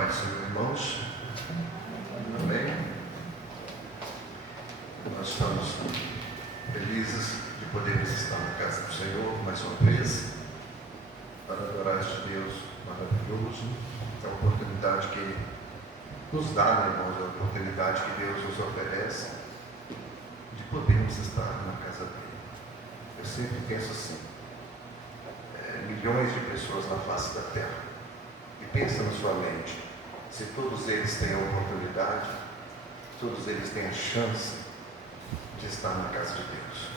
Pai do Senhor, irmãos. Amém. Nós estamos felizes de podermos estar na casa do Senhor mais uma vez, para adorar este Deus maravilhoso, a oportunidade que Ele nos dá, né, irmãos, a oportunidade que Deus nos oferece de podermos estar na casa dele. Eu sempre penso assim, milhões de pessoas na face da terra, e pensa na sua mente, se todos eles têm a oportunidade, todos eles têm a chance de estar na casa de Deus.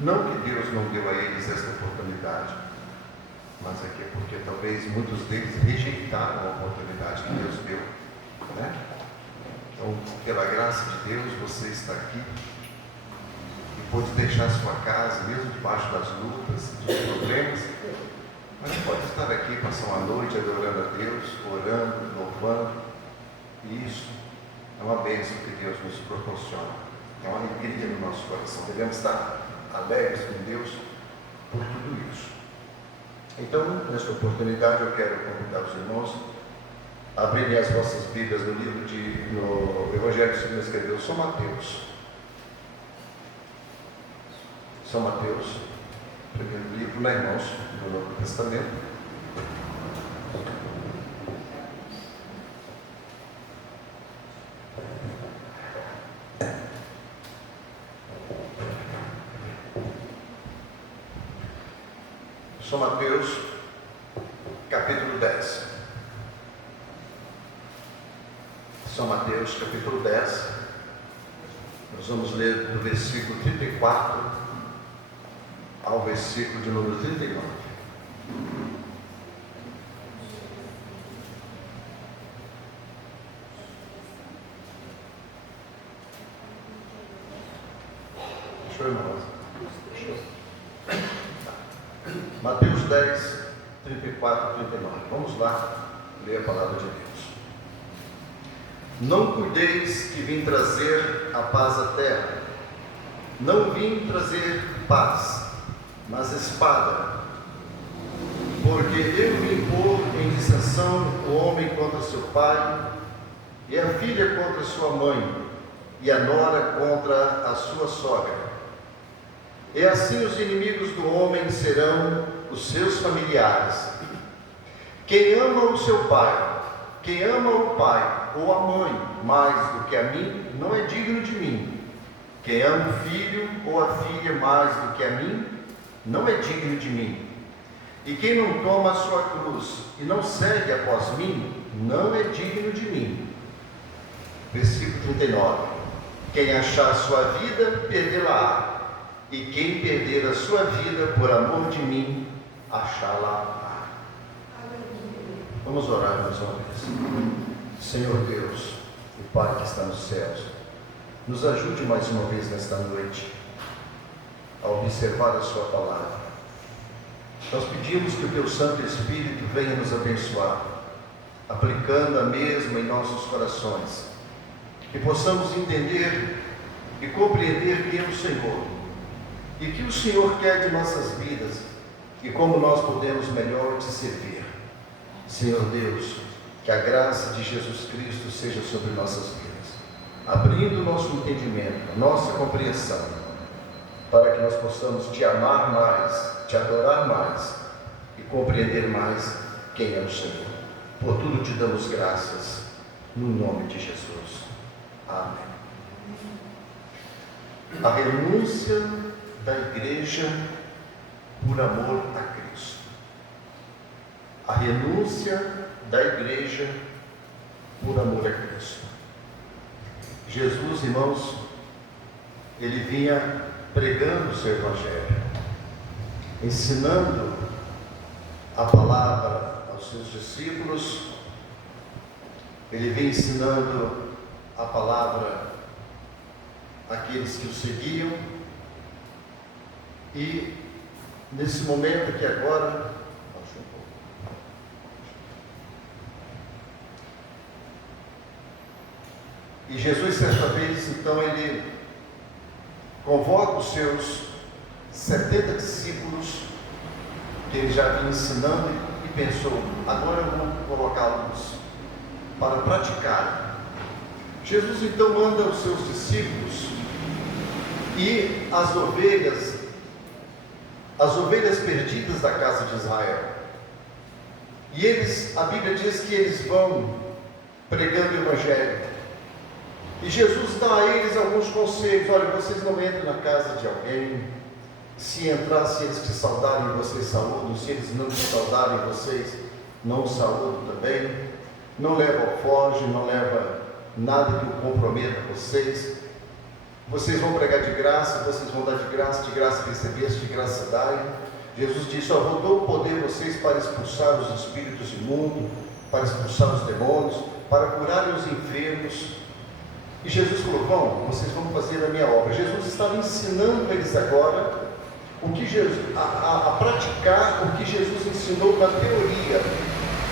Não que Deus não deu a eles esta oportunidade, mas é que porque talvez muitos deles rejeitaram a oportunidade que Deus deu, né? Então, pela graça de Deus, você está aqui e pode deixar sua casa, mesmo debaixo das lutas, dos problemas, mas pode estar aqui, passar uma noite adorando a Deus, orando, louvando, e isso é uma bênção que Deus nos proporciona, é uma alegria no nosso coração. Devemos estar alegres com Deus por tudo isso. Então, nesta oportunidade, eu quero convidar os irmãos a abrirem as vossas Bíblias no no Evangelho que o Senhor escreveu, São Mateus. São Mateus, primeiro livro, né, irmãos, do Novo Testamento. São Mateus, capítulo 10. São Mateus, capítulo 10. Nós vamos ler do versículo 34 ao versículo de número 39. Deixa eu ir, irmãos. Mateus 10, 34 e 39. Vamos lá ler a palavra de Deus. Não cuideis que vim trazer a paz à terra. Não vim trazer paz, mas espada. Porque eu vim pôr em dissensão o homem contra seu pai, e a filha contra sua mãe, e a nora contra a sua sogra. E assim os inimigos do homem serão os seus familiares. Quem ama o seu pai, quem ama o pai ou a mãe mais do que a mim, não é digno de mim. Quem ama o filho ou a filha mais do que a mim, não é digno de mim. E quem não toma a sua cruz e não segue após mim, não é digno de mim. Versículo 39. Quem achar a sua vida, perdê-la-á. E quem perder a sua vida por amor de mim, achá-la-á. Vamos orar mais uma vez. Senhor Deus, o Pai que está nos céus, nos ajude mais uma vez nesta noite a observar a sua palavra. Nós pedimos que o teu Santo Espírito venha nos abençoar, aplicando a mesma em nossos corações, que possamos entender e compreender quem é o Senhor, e que o Senhor quer de nossas vidas, e como nós podemos melhor te servir. Senhor Deus, que a graça de Jesus Cristo seja sobre nossas vidas, abrindo o nosso entendimento, nossa compreensão, para que nós possamos te amar mais, te adorar mais e compreender mais quem é o Senhor. Por tudo te damos graças, no nome de Jesus. Amém. A renúncia da igreja por amor a Cristo. A renúncia da igreja por amor a Cristo. Jesus, irmãos, ele vinha pregando o seu evangelho, ensinando a palavra aos seus discípulos. Ele vinha ensinando a palavra àqueles que o seguiam. E nesse momento aqui agora, e Jesus certa vez, então, ele convoca os seus 70 discípulos que ele já vinha ensinando e pensou, agora eu vou colocá-los para praticar. Jesus então manda os seus discípulos e as ovelhas perdidas da casa de Israel. E a Bíblia diz que eles vão pregando o Evangelho. E Jesus dá a eles alguns conselhos. Olha, vocês não entram na casa de alguém. Se entrar, se eles te saudarem, vocês saúdam. Se eles não te saudarem, vocês não os saúdam também. Não leva alforje, não leva nada que o comprometa vocês. Vocês vão pregar de graça, vocês vão dar de graça recebeste, de graça dai. Jesus disse: vou dar o poder a vocês para expulsar os espíritos imundos, para expulsar os demônios, para curar os enfermos. E Jesus falou: vocês vão fazer a minha obra. Jesus estava ensinando eles agora a praticar o que Jesus ensinou na teoria.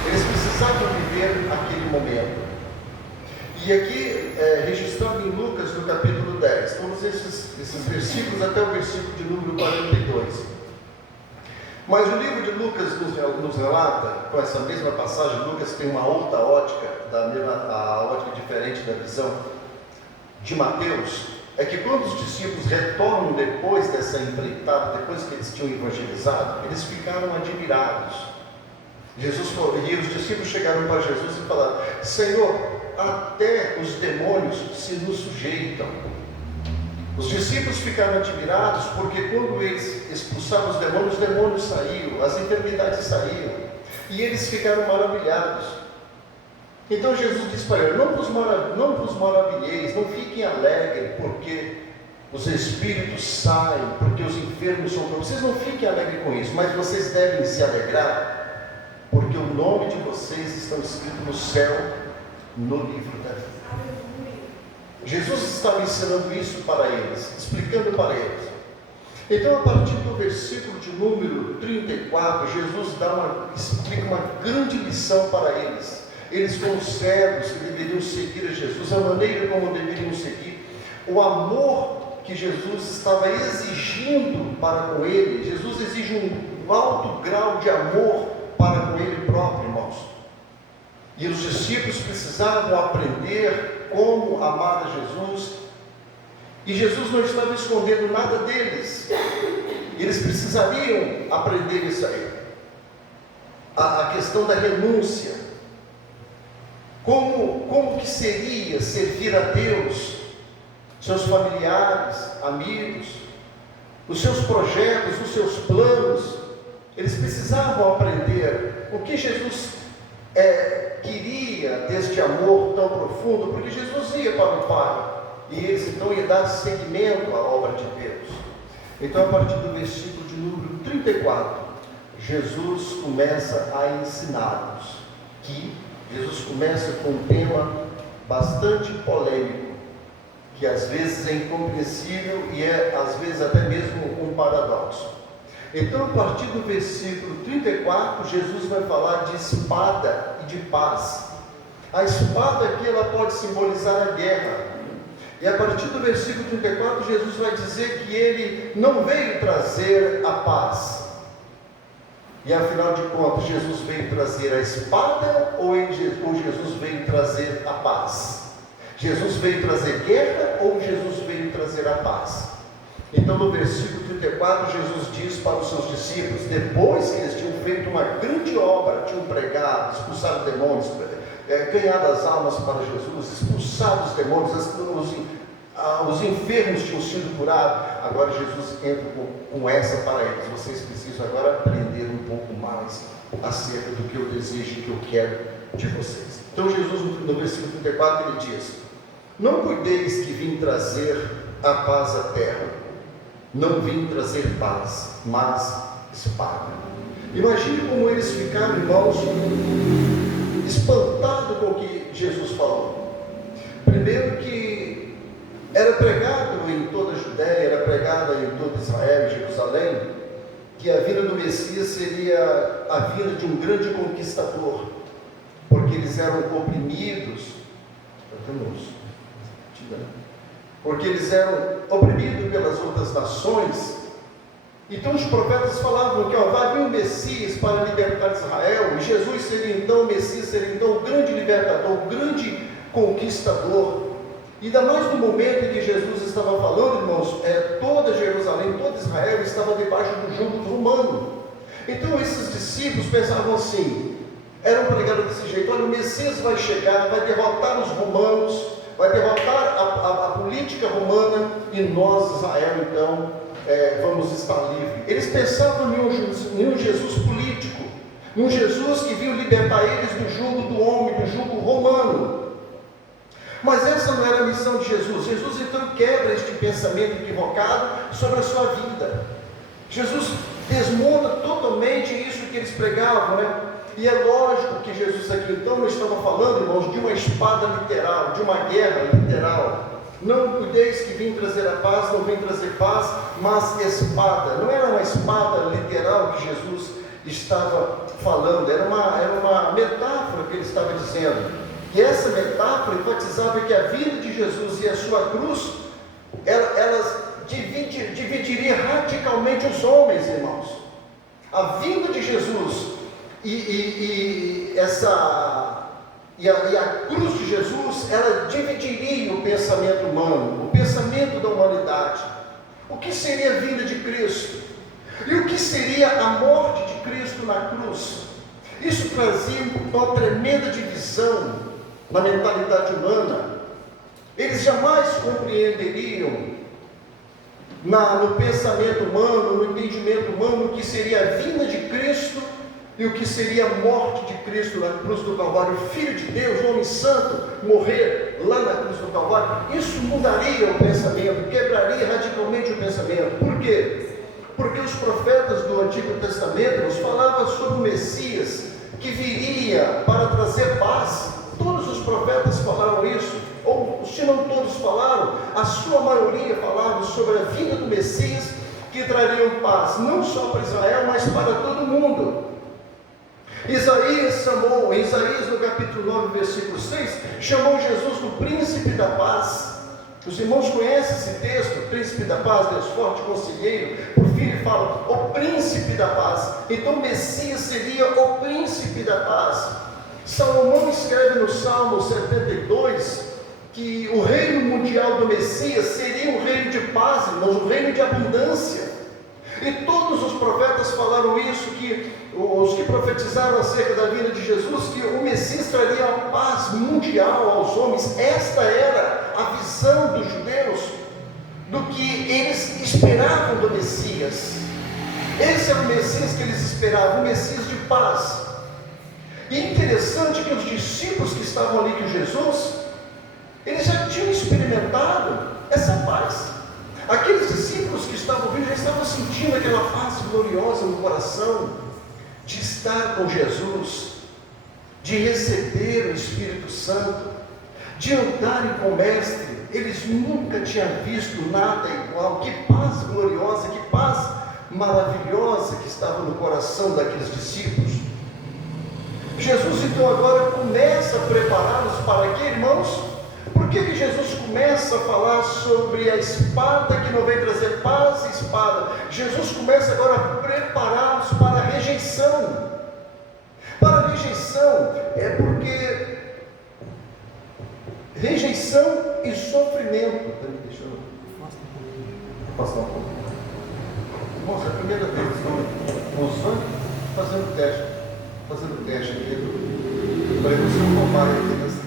Eles precisavam viver aquele momento. E aqui, registrado em Lucas, no capítulo 10, todos esses versículos até o versículo de número 42. Mas o livro de Lucas nos relata, com essa mesma passagem. Lucas tem uma outra ótica, a ótica diferente da visão de Mateus, é que quando os discípulos retornam depois dessa empreitada, depois que eles tinham evangelizado, eles ficaram admirados. E os discípulos chegaram para Jesus e falaram: Senhor, até os demônios se nos sujeitam. Os discípulos ficaram admirados porque quando eles expulsavam os demônios saíam, as enfermidades saíam, e eles ficaram maravilhados. Então Jesus disse para eles: não vos maravilheis, não fiquem alegres porque os espíritos saem, porque os enfermos são curados. Vocês não fiquem alegres com isso, mas vocês devem se alegrar porque o nome de vocês está escrito no céu, no livro da vida. Jesus estava ensinando isso para eles, explicando para eles. Então, a partir do versículo de número 34, Jesus explica uma grande lição para eles. Eles foram servos que deveriam seguir a Jesus, a maneira como deveriam seguir, o amor que Jesus estava exigindo para com ele. Jesus exige um alto grau de amor para com ele próprio, irmãos. E os discípulos precisavam aprender como amar a Jesus. E Jesus não estava escondendo nada deles. Eles precisariam aprender isso aí. A questão da renúncia. Como que seria servir a Deus, seus familiares, amigos, os seus projetos, os seus planos. Eles precisavam aprender o que Jesus queria deste amor tão profundo, porque Jesus ia para o Pai, e eles então iam dar seguimento à obra de Deus. Então, a partir do versículo de número 34, Jesus começa a ensinar-nos, que Jesus começa com um tema bastante polêmico, que às vezes é incompreensível e às vezes até mesmo um paradoxo. Então, a partir do versículo 34, Jesus vai falar de espada e de paz. A espada aqui, ela pode simbolizar a guerra. E a partir do versículo 34, Jesus vai dizer que ele não veio trazer a paz. E afinal de contas, Jesus veio trazer a espada ou Jesus veio trazer a paz? Jesus veio trazer guerra ou Jesus veio trazer a paz? Então, no versículo 34, Jesus diz para os seus discípulos, depois que eles tinham feito uma grande obra, tinham pregado, expulsado demônios, ganhado as almas para Jesus, expulsado os demônios, os enfermos tinham sido curados. Agora Jesus entra com essa para eles: vocês precisam agora aprender um pouco mais acerca do que eu desejo e que eu quero de vocês. Então Jesus, no versículo 34, ele diz: não cuideis que vim trazer a paz à terra. Não vim trazer paz, mas espada. Imagine como eles ficaram, irmãos, espantados com o que Jesus falou. Primeiro que era pregado em toda a Judéia, era pregado em todo Israel, em Jerusalém, que a vinda do Messias seria a vinda de um grande conquistador, porque eles eram oprimidos, porque eles eram oprimidos pelas outras nações, Então os profetas falavam que vai vir o Messias para libertar Israel, e Jesus seria então o Messias, seria então o grande libertador, o grande conquistador. E ainda mais no momento em que Jesus estava falando, irmãos, toda Jerusalém, todo Israel estava debaixo do jugo romano. Então esses discípulos pensavam assim, eram pregados desse jeito: olha, o Messias vai chegar, vai derrotar os romanos, vai derrotar a política romana, e nós, Israel, então, vamos estar livres. Eles pensavam em um Jesus político, em um Jesus que vinha libertar eles do jugo do homem, do jugo romano. Mas essa não era a missão de Jesus. Jesus então quebra este pensamento equivocado sobre a sua vida. Jesus desmonta totalmente isso que eles pregavam, né? E é lógico que Jesus aqui então não estava falando, irmãos, de uma espada literal, de uma guerra literal. Não cuideis que vim trazer a paz, não vim trazer paz, mas espada. Não era uma espada literal que Jesus estava falando, era uma metáfora que ele estava dizendo. E essa metáfora enfatizava que a vida de Jesus e a sua cruz, elas dividiriam radicalmente os homens, irmãos. A vinda de Jesus e a cruz de Jesus, ela dividiria o pensamento humano, o pensamento da humanidade. O que seria a vinda de Cristo? E o que seria a morte de Cristo na cruz? Isso trazia uma tremenda divisão na mentalidade humana. Eles jamais compreenderiam no pensamento humano, no entendimento humano, o que seria a vinda de Cristo e o que seria a morte de Cristo na cruz do Calvário. O Filho de Deus, o homem santo, morrer lá na cruz do Calvário. Isso mudaria o pensamento, quebraria radicalmente o pensamento. Por quê? Porque os profetas do Antigo Testamento nos falavam sobre o Messias que viria para trazer paz. Todos os profetas falaram isso, ou se não todos falaram, a sua maioria falavam sobre a vinda do Messias que traria paz, não só para Israel, mas para todo mundo. Isaías chamou, em Isaías no capítulo 9, versículo 6, chamou Jesus do príncipe da paz. Os irmãos conhecem esse texto, príncipe da paz, Deus forte, conselheiro. Por fim ele fala, o príncipe da paz. Então o Messias seria o príncipe da paz. Salomão escreve no Salmo 72 que o reino mundial do Messias seria um reino de paz, irmãos, um reino de abundância. E todos os profetas falaram isso, que os que profetizaram acerca da vinda de Jesus, que o Messias traria a paz mundial aos homens. Esta era a visão dos judeus do que eles esperavam do Messias. Esse era o Messias que eles esperavam, o Messias de paz. E é interessante que os discípulos que estavam ali com Jesus, eles já tinham experimentado essa paz. Aqueles discípulos que estavam vindo já estavam sentindo aquela paz gloriosa no coração, de estar com Jesus, de receber o Espírito Santo, de andarem com o Mestre. Eles nunca tinham visto nada igual. Que paz gloriosa, que paz maravilhosa que estava no coração daqueles discípulos. Jesus então agora começa a prepará-los para quê, irmãos? Por que Jesus começa a falar sobre a espada que não vem trazer paz e espada? Jesus começa agora a prepará-los para a rejeição. Para a rejeição é porque rejeição e sofrimento. Deixa eu afastar um pouco. Irmãos, é a primeira vez que estão usando, fazendo teste aqui, para você não roubar aqui nessa.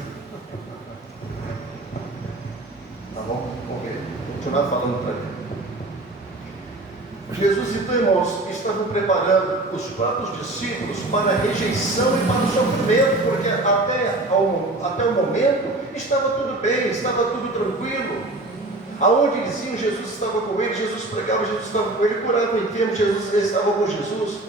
Tá bom? Vamos ver. Vou continuar falando para mim. Jesus então, irmãos, estavam preparando os próprios discípulos para a rejeição e para o sofrimento, porque até o momento estava tudo bem, estava tudo tranquilo. Aonde eles iam, Jesus estava com eles, Jesus pregava, Jesus estava com ele, curava o enfermo, Jesus estava com Jesus.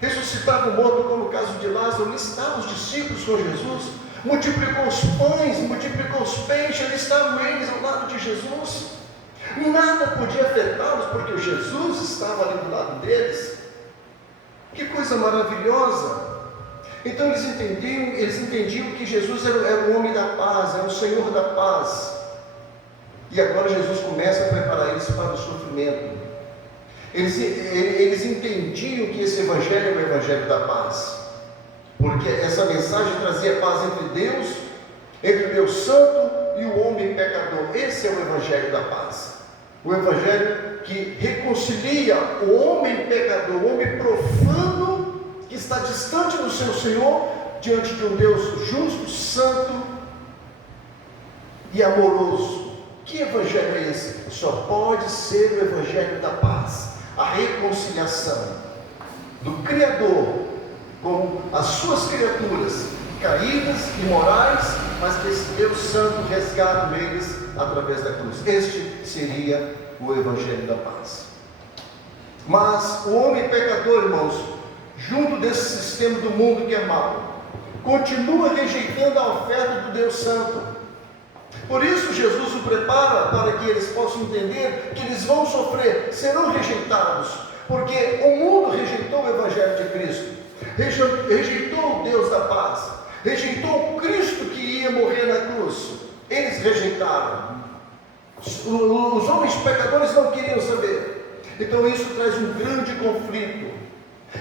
Ressuscitava o morto, como no caso de Lázaro, ali estavam os discípulos com Jesus, multiplicou os pães, multiplicou os peixes, ali estavam eles ao lado de Jesus. Nada podia afetá-los, porque o Jesus estava ali do lado deles. Que coisa maravilhosa! Então eles entendiam que Jesus era o homem da paz, era o Senhor da paz. E agora Jesus começa a preparar eles para o sofrimento. Eles entendiam que esse evangelho é o evangelho da paz, porque essa mensagem trazia paz entre Deus, entre o Deus Santo e o homem pecador. Esse é o evangelho da paz, o evangelho que reconcilia o homem pecador, o homem profano que está distante do seu Senhor, diante de um Deus justo, santo e amoroso. Que evangelho é esse? Só pode ser o evangelho da paz, a reconciliação do Criador com as suas criaturas caídas, imorais, mas que esse Deus Santo resgata eles através da cruz. Este seria o evangelho da paz. Mas o homem pecador, irmãos, junto desse sistema do mundo que é mau, continua rejeitando a oferta do Deus Santo. Por isso Jesus o prepara para que eles possam entender que eles vão sofrer, serão rejeitados, porque o mundo rejeitou o evangelho de Cristo, rejeitou o Deus da paz, rejeitou o Cristo que ia morrer na cruz. Eles rejeitaram. Os homens pecadores não queriam saber. Então isso traz um grande conflito.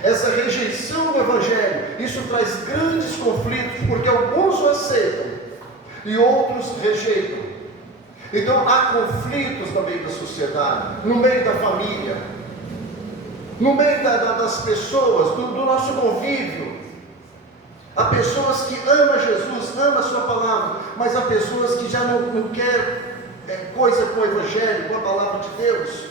Essa rejeição do evangelho, isso traz grandes conflitos, porque alguns o aceitam e outros rejeitam. Então há conflitos no meio da sociedade, no meio da família, no meio das pessoas, do nosso convívio. Há pessoas que amam Jesus, amam a sua palavra, mas há pessoas que já não querem coisa com o evangelho, com a palavra de Deus.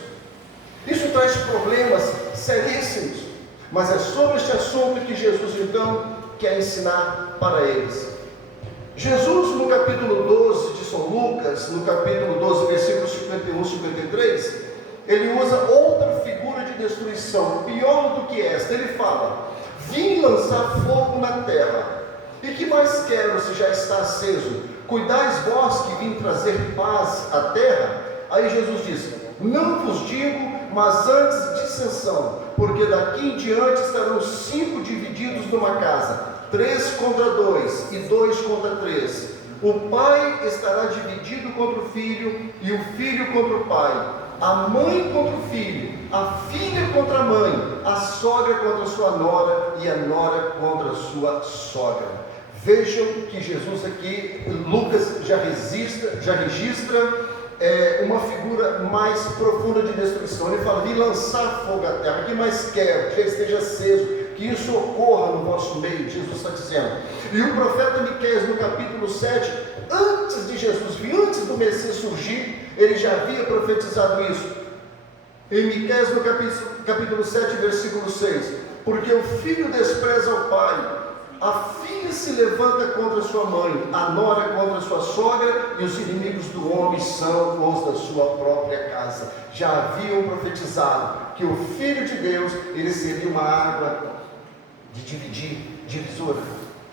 Isso traz problemas seríssimos, mas é sobre este assunto que Jesus então quer ensinar para eles. Jesus, no capítulo 12 de São Lucas, no capítulo 12, versículos 51 e 53, ele usa outra figura de destruição, pior do que esta. Ele fala: vim lançar fogo na terra, e que mais quero se já está aceso? Cuidais vós que vim trazer paz à terra? Aí Jesus diz: não vos digo, mas antes dissensão, porque daqui em diante estarão 5 divididos numa casa, 3 contra 2 e 2 contra 3. O pai estará dividido contra o filho, e o filho contra o pai, a mãe contra o filho, a filha contra a mãe, a sogra contra a sua nora, e a nora contra a sua sogra. Vejam que Jesus aqui, Lucas já registra uma figura mais profunda de destruição. Ele fala: vim lançar fogo à terra, que mais quero? Que já esteja aceso, que isso ocorra no vosso meio. Jesus está dizendo. E o profeta Miqueias, no capítulo 7, antes de Jesus vir, antes do Messias surgir, ele já havia profetizado isso. Em Miqueias, no capítulo 7, versículo 6: porque o filho despreza o pai, a filha se levanta contra sua mãe, a nora contra sua sogra, e os inimigos do homem são os da sua própria casa. Já haviam profetizado que o Filho de Deus, ele seria uma água de divisora.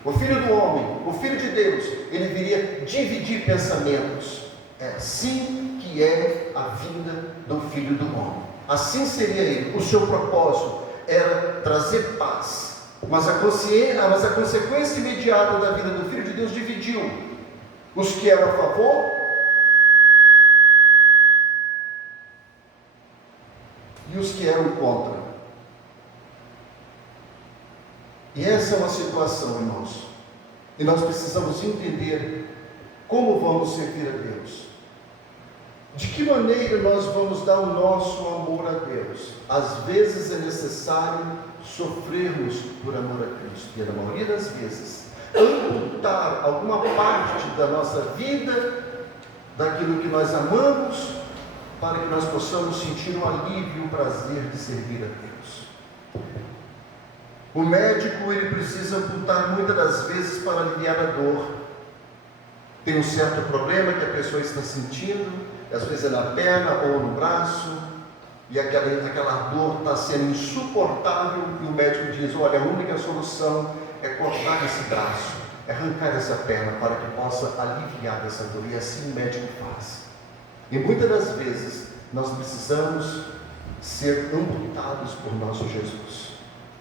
O Filho do homem, o Filho de Deus, ele viria dividir pensamentos. É assim que é a vinda do Filho do homem. Assim seria ele. O seu propósito era trazer paz. Mas a consequência imediata da vida do Filho de Deus dividiu os que eram a favor e os que eram contra. E essa é uma situação, irmãos, e nós precisamos entender como vamos servir a Deus. De que maneira nós vamos dar o nosso amor a Deus? Às vezes é necessário sofrermos por amor a Cristo, e na maioria das vezes amputar alguma parte da nossa vida, daquilo que nós amamos, para que nós possamos sentir o alívio e o prazer de servir a Deus. O médico, ele precisa amputar muitas das vezes para aliviar a dor. Tem um certo problema que a pessoa está sentindo, às vezes é na perna ou no braço, e aquela dor está sendo insuportável, e o médico diz: olha, a única solução é cortar esse braço, é arrancar essa perna para que possa aliviar essa dor. E assim o médico faz. E muitas das vezes nós precisamos ser amputados por nosso Jesus,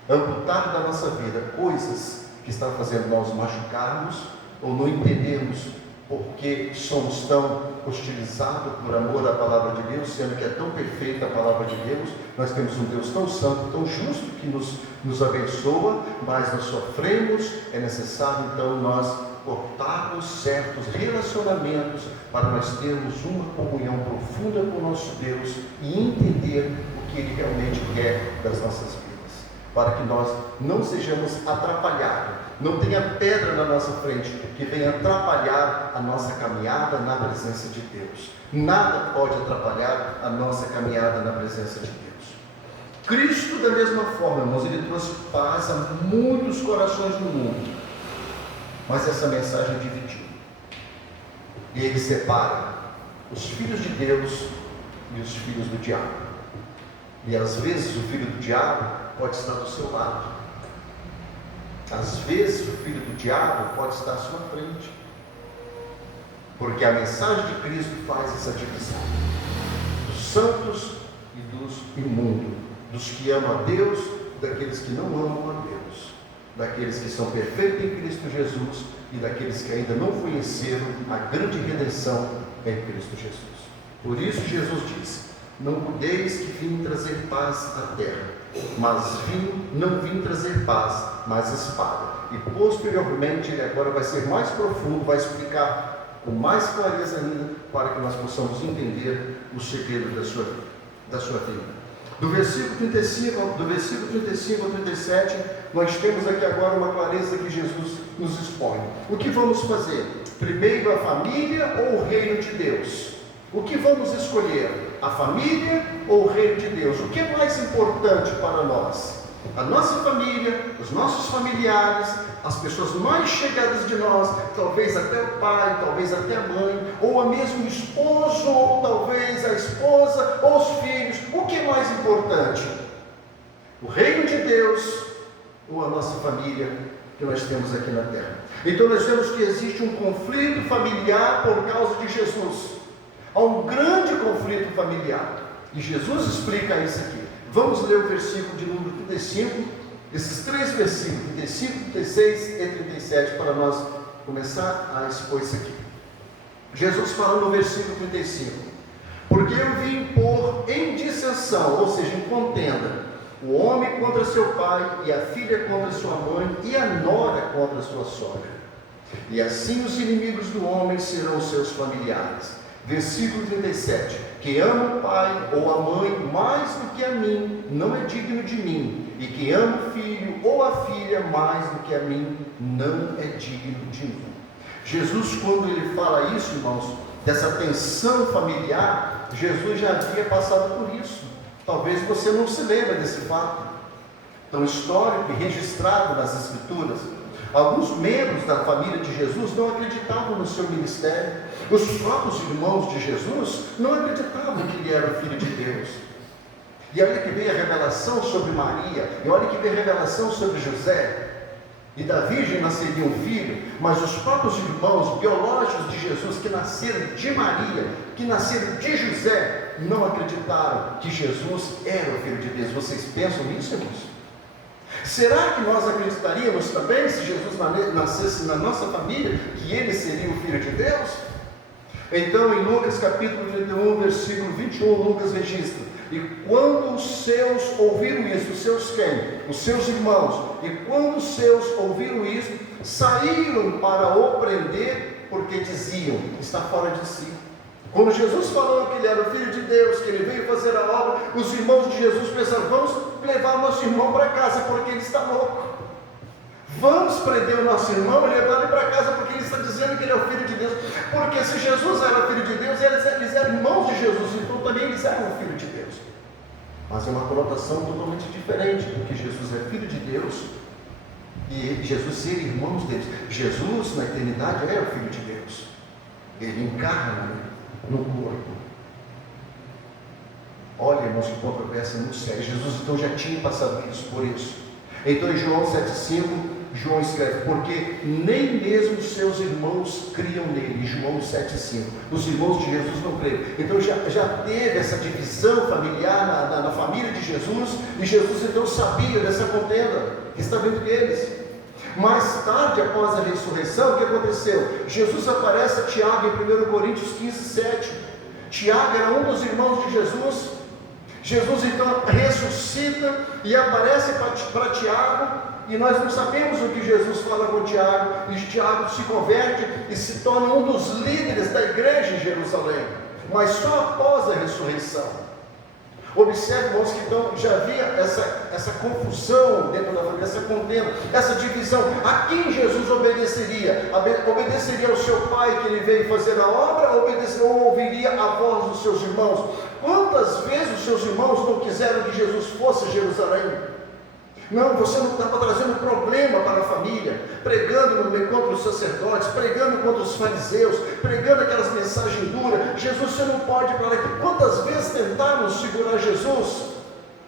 amputar da nossa vida coisas que estão fazendo nós machucarmos ou não entendermos porque somos tão hostilizados por amor à palavra de Deus, sendo que é tão perfeita a palavra de Deus. Nós temos um Deus tão santo, tão justo, que nos abençoa, mas nós sofremos. É necessário então nós cortarmos certos relacionamentos para nós termos uma comunhão profunda com o nosso Deus e entender o que Ele realmente quer das nossas vidas, para que nós não sejamos atrapalhados, não tenha pedra na nossa frente que venha atrapalhar a nossa caminhada na presença de Deus. Nada pode atrapalhar a nossa caminhada na presença de Deus. Cristo, da mesma forma, irmãos, Ele trouxe paz a muitos corações no mundo, mas essa mensagem dividiu. E Ele separa os filhos de Deus e os filhos do diabo. E às vezes o filho do diabo pode estar do seu lado. Às vezes o filho do diabo pode estar à sua frente. Porque a mensagem de Cristo faz essa divisão dos santos e dos imundos, dos que amam a Deus, daqueles que não amam a Deus, daqueles que são perfeitos em Cristo Jesus e daqueles que ainda não conheceram a grande redenção em Cristo Jesus. Por isso Jesus disse: não cuideis que vim trazer paz à terra, mas não vim trazer paz, mas espada. E posteriormente ele agora vai ser mais profundo, vai explicar com mais clareza ainda, para que nós possamos entender o segredo da sua vida. Do versículo 35 ao 37, nós temos aqui agora uma clareza que Jesus nos expõe. O que vamos fazer? Primeiro a família ou o reino de Deus? O que vamos escolher? A família ou o reino de Deus? O que é mais importante para nós? A nossa família, os nossos familiares, as pessoas mais chegadas de nós, talvez até o pai, talvez até a mãe, ou a mesmo esposo, ou talvez a esposa, ou os filhos. O que é mais importante? O reino de Deus ou a nossa família que nós temos aqui na terra? Então nós vemos que existe um conflito familiar por causa de Jesus. Há um grande conflito familiar, e Jesus explica isso aqui. Vamos ler o versículo de número 35, esses três versículos, 35, 36 e 37, para nós começar a expor isso aqui. Jesus fala no versículo 35: porque eu vim pôr em dissensão, ou seja, em contenda, o homem contra seu pai, e a filha contra sua mãe, e a nora contra sua sogra. E assim os inimigos do homem serão seus familiares. Versículo 37: quem ama o pai ou a mãe mais do que a mim, não é digno de mim. E quem ama o filho ou a filha mais do que a mim, não é digno de mim. Jesus, quando ele fala isso, irmãos, dessa tensão familiar, Jesus já havia passado por isso. Talvez você não se lembre desse fato tão histórico e registrado nas Escrituras. Alguns membros da família de Jesus não acreditavam no seu ministério. Os próprios irmãos de Jesus não acreditavam que ele era o Filho de Deus. E olha que veio a revelação sobre Maria, e olha que veio a revelação sobre José. E da virgem nasceria um filho, mas os próprios irmãos biológicos de Jesus, que nasceram de Maria, que nasceram de José, não acreditaram que Jesus era o Filho de Deus. Vocês pensam nisso, irmãos? Será que nós acreditaríamos também, se Jesus nascesse na nossa família, que ele seria o Filho de Deus? Então, em Lucas capítulo 31, versículo 21, Lucas registra: e quando os seus ouviram isso, os seus quem? Os seus irmãos. E quando os seus ouviram isso, saíram para o prender, porque diziam: está fora de si. Quando Jesus falou que ele era o Filho de Deus, que ele veio fazer a obra, os irmãos de Jesus pensaram: vamos levar o nosso irmão para casa, porque ele está louco. Vamos prender o nosso irmão e levar ele para casa, porque ele está dizendo que ele é o Filho de Deus. Porque se Jesus era o Filho de Deus, eles eram irmãos de Jesus, então também eles eram o Filho de Deus. Mas é uma conotação totalmente diferente, porque Jesus é Filho de Deus e Jesus ser irmãos deles. Jesus, na eternidade, é o Filho de Deus. Ele encarna no corpo. Olha, irmãos, que controvérsia muito séria. Jesus então já tinha passado por isso. Então em João 7,5, João escreve: porque nem mesmo seus irmãos criam nele. João 7,5, os irmãos de Jesus não creram. Então já teve essa divisão familiar na família de Jesus, e Jesus então sabia dessa contenda que estava entre eles. Mais tarde, após a ressurreição, o que aconteceu? Jesus aparece a Tiago em 1 Coríntios 15:7. Tiago era um dos irmãos de Jesus. Jesus então ressuscita e aparece para Tiago, e nós não sabemos o que Jesus fala com Tiago, e Tiago se converte e se torna um dos líderes da igreja em Jerusalém, mas só após a ressurreição. Observe, irmãos, que então já havia essa confusão dentro da família, essa contenda, essa divisão. A quem Jesus obedeceria? Obedeceria ao seu pai, que ele veio fazer a obra, ou ouviria a voz dos seus irmãos? Quantas vezes os seus irmãos não quiseram que Jesus fosse a Jerusalém? Não, você não estava trazendo problema para a família, pregando contra os sacerdotes, pregando contra os fariseus, pregando aquelas mensagens duras. Jesus, você não pode para aqui. Quantas vezes tentaram segurar Jesus?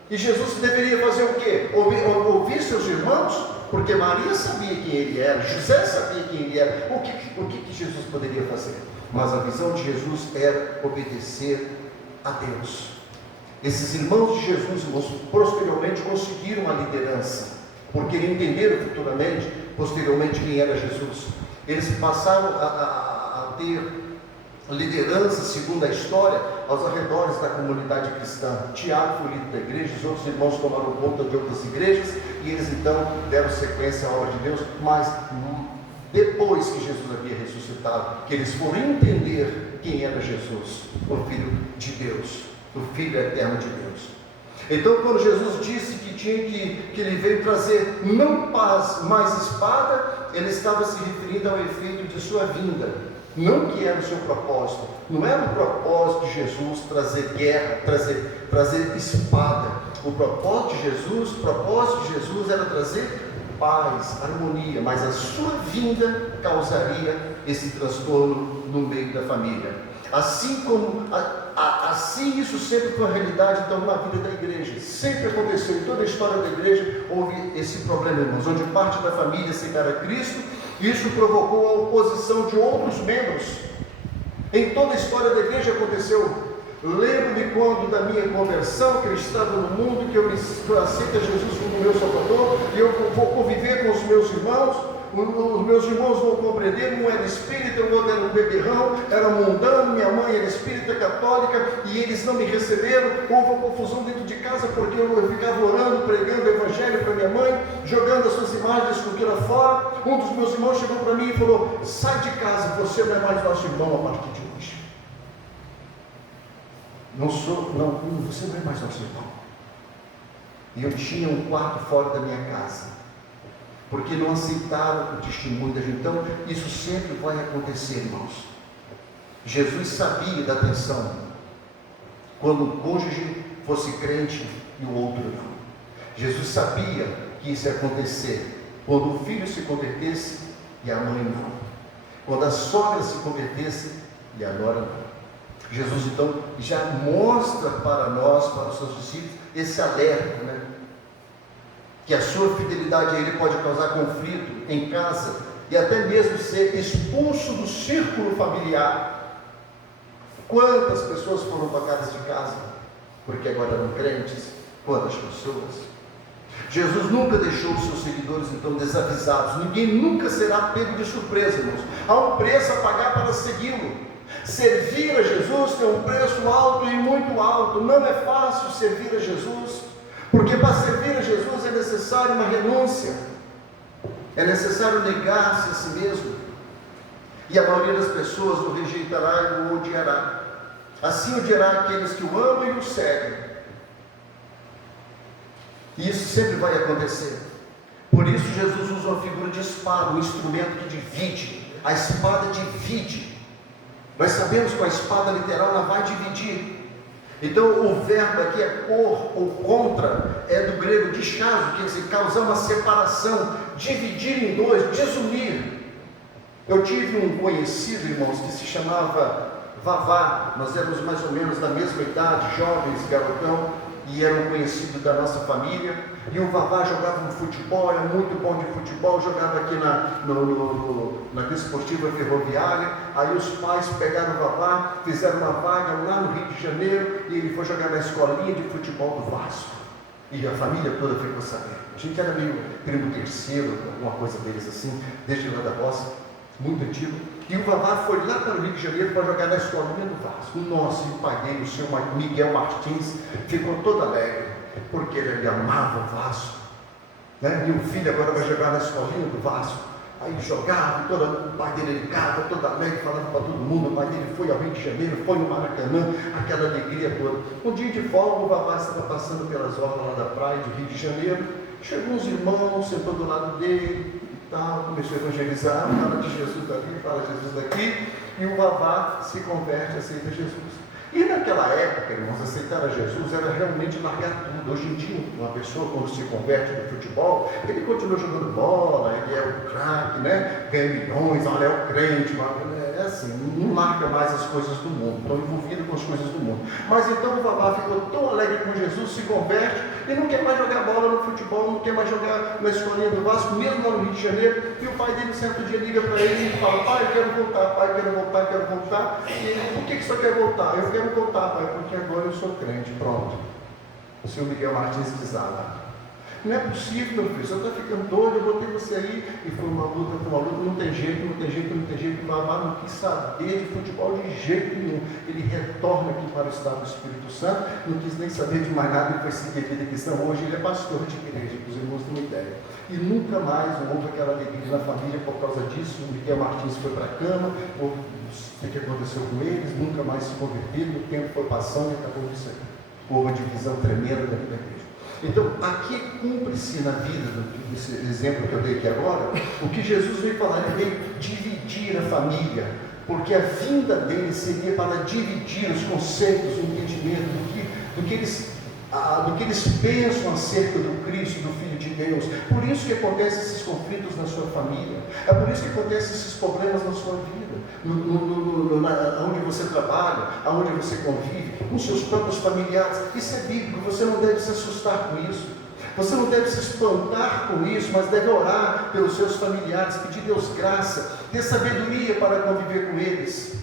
E Jesus deveria fazer o quê? Ouvir seus irmãos? Porque Maria sabia quem ele era, José sabia quem ele era. O que Jesus poderia fazer? Mas a visão de Jesus era obedecer a Deus. Esses irmãos de Jesus, irmãos, posteriormente conseguiram a liderança, porque entenderam futuramente, posteriormente, quem era Jesus. Eles passaram a ter liderança, segundo a história, aos arredores da comunidade cristã. Tiago foi líder da igreja, os outros irmãos tomaram conta de outras igrejas, e eles então deram sequência à obra de Deus, mas depois que Jesus havia ressuscitado, que eles foram entender quem era Jesus, o Filho de Deus, o Filho eterno de Deus. Então, quando Jesus disse que ele veio trazer não paz, mas espada, ele estava se referindo ao efeito de sua vinda, não que era o seu propósito. Não era o propósito de Jesus trazer guerra, trazer espada. O propósito de Jesus era trazer paz, harmonia, mas a sua vinda causaria esse transtorno no meio da família. Assim isso sempre foi a realidade então na vida da igreja. Sempre aconteceu, em toda a história da igreja houve esse problema, irmãos, onde parte da família aceitara Cristo. Isso provocou a oposição de outros membros. Em toda a história da igreja aconteceu. Lembro-me quando da minha conversão, que eu estava no mundo, que eu aceito Jesus como meu Salvador, e eu vou conviver com os meus irmãos. Os meus irmãos vão compreender, um era espírita, o outro era um beberrão, era mundano, minha mãe era espírita católica, e eles não me receberam. Houve uma confusão dentro de casa, porque eu ficava orando, pregando o evangelho para minha mãe, jogando as suas imagens de escultura fora. Um dos meus irmãos chegou para mim e falou: sai de casa, você não é mais nosso irmão a partir de hoje. Você não é mais nosso irmão. E eu tinha um quarto fora da minha casa, porque não aceitaram o testemunho da gente. Então, isso sempre vai acontecer, irmãos. Jesus sabia da tensão, quando o cônjuge fosse crente e o outro não. Jesus sabia que isso ia acontecer, quando o filho se convertesse e a mãe não, quando a sogra se convertesse e a nora não. Jesus então já mostra para nós, para os seus discípulos, esse alerta, né? Que a sua fidelidade a Ele pode causar conflito em casa e até mesmo ser expulso do círculo familiar. Quantas pessoas foram tocadas de casa porque agora eram crentes? Quantas pessoas? Jesus nunca deixou os seus seguidores então desavisados. Ninguém nunca será pego de surpresa, irmãos. Há um preço a pagar para segui-lo. Servir a Jesus tem um preço alto e muito alto. Não é fácil servir a Jesus, porque para servir a Jesus é necessário uma renúncia, é necessário negar-se a si mesmo, e a maioria das pessoas o rejeitará e o odiará. Assim odiará aqueles que o amam e o seguem, e isso sempre vai acontecer. Por isso Jesus usa uma figura de espada, um instrumento que divide. A espada divide. Nós sabemos que a espada literal ela vai dividir. Então o verbo aqui é cor ou contra, é do grego descaso, quer dizer, causar uma separação, dividir em dois, desunir. Eu tive um conhecido, irmãos, que se chamava Vavá. Nós éramos mais ou menos da mesma idade, jovens, garotão, e era um conhecido da nossa família. E o Vavá jogava um futebol, era muito bom de futebol, jogava aqui na Desportiva Ferroviária. Aí os pais pegaram o Vavá, fizeram uma vaga lá no Rio de Janeiro, e ele foi jogar na escolinha de futebol do Vasco. E a família toda ficou sabendo. A gente era meio primo terceiro, alguma coisa deles assim, desde lá da roça, muito antigo. E o Vavá foi lá para o Rio de Janeiro para jogar na escolinha do Vasco. Nossa, e o pai dele, o senhor Miguel Martins, ficou todo alegre, porque ele amava o Vasco. Né? Meu filho agora vai jogar na escolinha do Vasco. Aí jogava, o pai dele ligava, todo alegre, falando para todo mundo. O pai dele foi ao Rio de Janeiro, foi no Maracanã, aquela alegria toda. Um dia de folga, o Vavá estava passando pelas orlas lá da praia de Rio de Janeiro. Chegou uns irmãos, sentou do lado dele e tal, começou a evangelizar, fala de Jesus dali, fala de Jesus daqui, e o Vavá se converte, aceita Jesus. E naquela época, irmãos, aceitar a Jesus era realmente largar tudo. Hoje em dia, uma pessoa, quando se converte no futebol, ele continua jogando bola, ele é o craque, né? Ganha milhões, olha, é o crente, é assim, não larga mais as coisas do mundo, estão envolvidos com as coisas do mundo. Mas então o Vavá ficou tão alegre com Jesus, se converte e não quer mais jogar bola no futebol, não quer mais jogar na escolinha do Vasco, mesmo lá no Rio de Janeiro. E o pai dele certo dia liga para ele e fala: pai, eu quero voltar, pai, eu quero voltar, eu quero voltar. E ele: por que você quer voltar? Eu quero voltar, pai, porque agora eu sou crente. Pronto. O senhor Miguel Martins diz: não é possível, meu filho, você está ficando doido, eu botei você aí. E foi uma luta, não tem jeito. O Vavá não quis saber de futebol de jeito nenhum. Ele retorna aqui para o estado do Espírito Santo, não quis nem saber de mais nada e foi seguir a vida cristã. Hoje ele é pastor de igreja, para os irmãos terem uma ideia. E nunca mais houve aquela alegria na família por causa disso. O Miguel Martins foi para a cama, o que aconteceu com eles, nunca mais se converteram, o tempo foi passando e acabou isso aí. Houve uma divisão tremenda da igreja. Então, aqui cumpre-se na vida, desse exemplo que eu dei aqui agora, o que Jesus veio falar. Ele veio dividir a família, porque a vinda dele seria para dividir os conceitos, o entendimento do que eles pensam acerca do Cristo, do Filho de Deus. Por isso que acontecem esses conflitos na sua família, é por isso que acontecem esses problemas na sua vida, onde você trabalha, aonde você convive, com seus próprios familiares. Isso é bíblico, você não deve se assustar com isso, você não deve se espantar com isso, mas deve orar pelos seus familiares, pedir a Deus graça, ter sabedoria para conviver com eles.